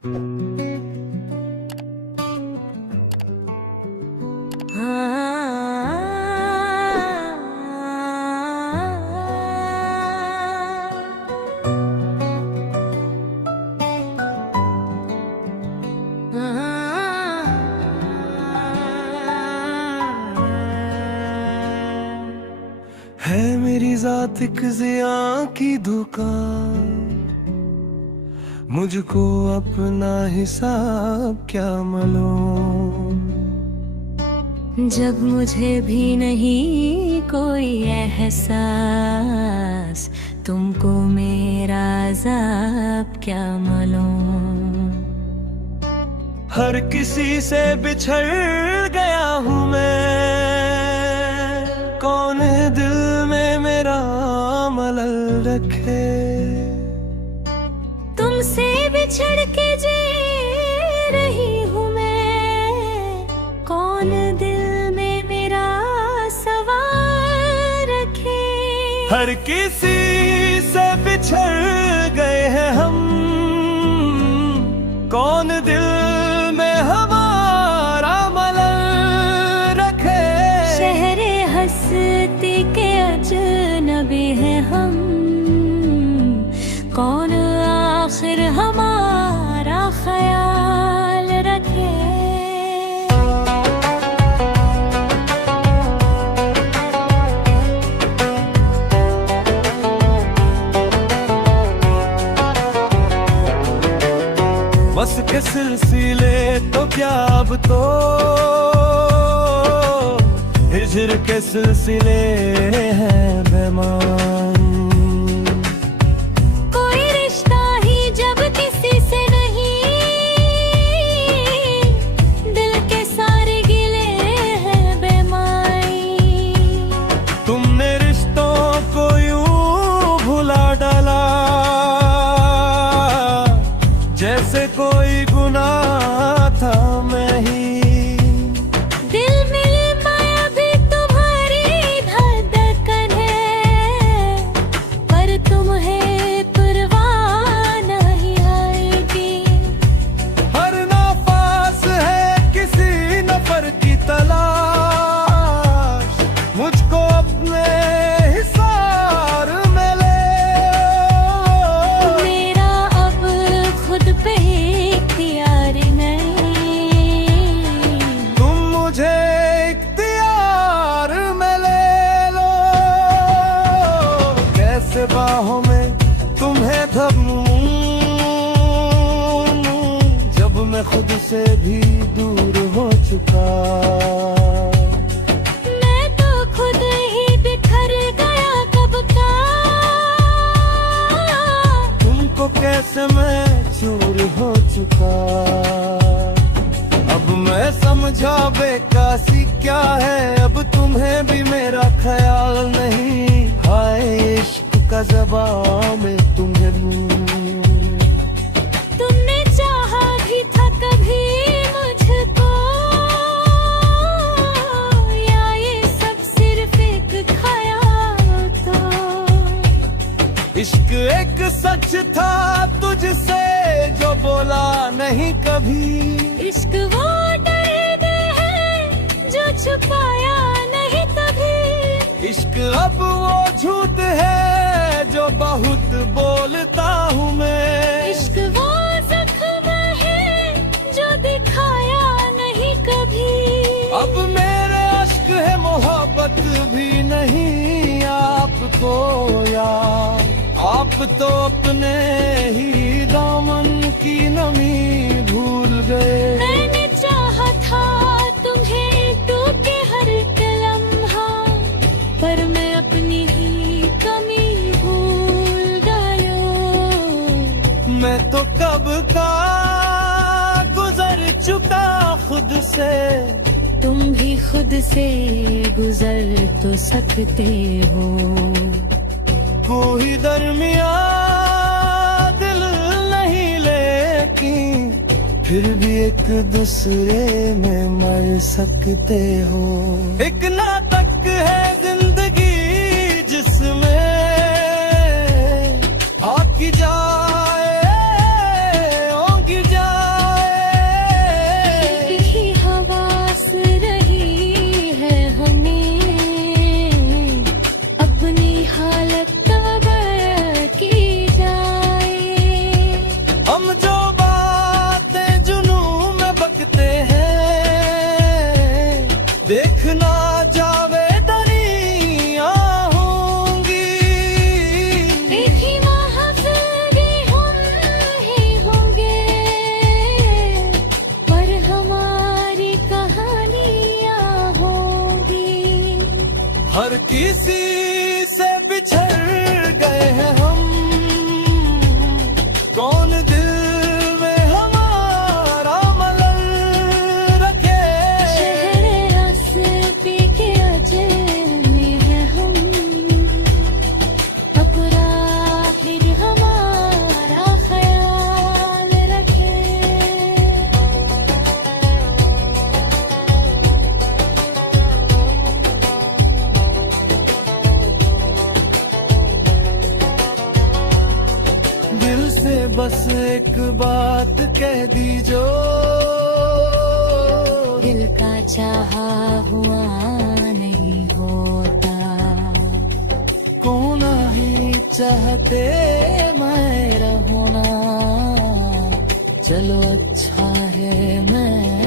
है मेरी जात एक ज़िया की दुकान, मुझको अपना हिसाब क्या मालूम। जब मुझे भी नहीं कोई एहसास, तुमको मेरा अज़ाब क्या मालूम। हर किसी से बिछड़ गया हूँ मैं, कौन दिल में मेरा मलल रखे। तुमसे बिछड़ के जी रही हूँ मैं, कौन दिल में मेरा सवाल रखे। हर किसी से बिछड़ गए हैं हम, कौन दिल में हमारा मलल रखे। शहरे हस्ती के अजनबी हैं हम, कौन आखिर हमारा ख्याल रखे। बस के सिलसिले तो क्या अब तो, हिजर के सिलसिले हैं बेमान। कोई रिश्ता ही जब किसी से नहीं, दिल के सारे गिले हैं बेमानी। तुमने रिश्तों को यूं भुला डाला, जैसे कोई गुनाह था मैं ही। दिल में माया भी तुम्हारी धड़कन है, पर तुम्हें परवाह नहीं आएगी। हर नफास है किसी नफर की तलाश, मुझको अपने हिसार में ले। मेरा अब खुद पे इख्तियार नहीं, तुम मुझे इख्तियार में ले लो। कैसे बाहों में तुम्हें थमूं, जब मैं खुद से भी दूर हो चुका। मैं तो खुद ही बिखर गया कब का। तुमको कैसे मैं चूर हो चुका। अब मैं समझा बेकासी क्या है, अब तुम्हें भी मेरा ख्याल नहीं। हाय इश्क का ज़बां में तुम्हें तुमने चाहा भी था कभी मुझको, या ये सब सिर्फ एक ख़याल तो। इश्क एक सच था तुझसे जो बोला नहीं कभी। इश्क वो दर्द है जो छुपाया नहीं कभी। इश्क अब वो झूठ है जो बहुत बोलता हूँ मैं। इश्क वो जख्म है जो दिखाया नहीं कभी। अब मेरे अश्क है मोहब्बत भी नहीं आपको यार। आप तो अपने ही दामन की नमी भूल गए। मैंने चाहा था तुम्हें टूटे हर एक लम्हा, पर मैं अपनी ही कमी भूल गया। मैं तो कब का गुजर चुका खुद से। तुम भी खुद से गुजर तो सकते हो। कोई दरमिया दिल नहीं, लेकिन फिर भी एक दूसरे में मर सकते हो। एक नाटक है जिंदगी जिसमें आकी जाए ओंगी जाए। किसी से बिछड़ गए हैं हम, कौन दिल में हमारा मलल रखे। शहरे आसपी के अजर में है हम, अपराहिर हमारा ख्याल रखे। दिल से बस एक बात कह दी जो, दिल का चाहा हुआ नहीं होता। कौन ही चाहते मैं रहूं ना, चलो अच्छा है मैं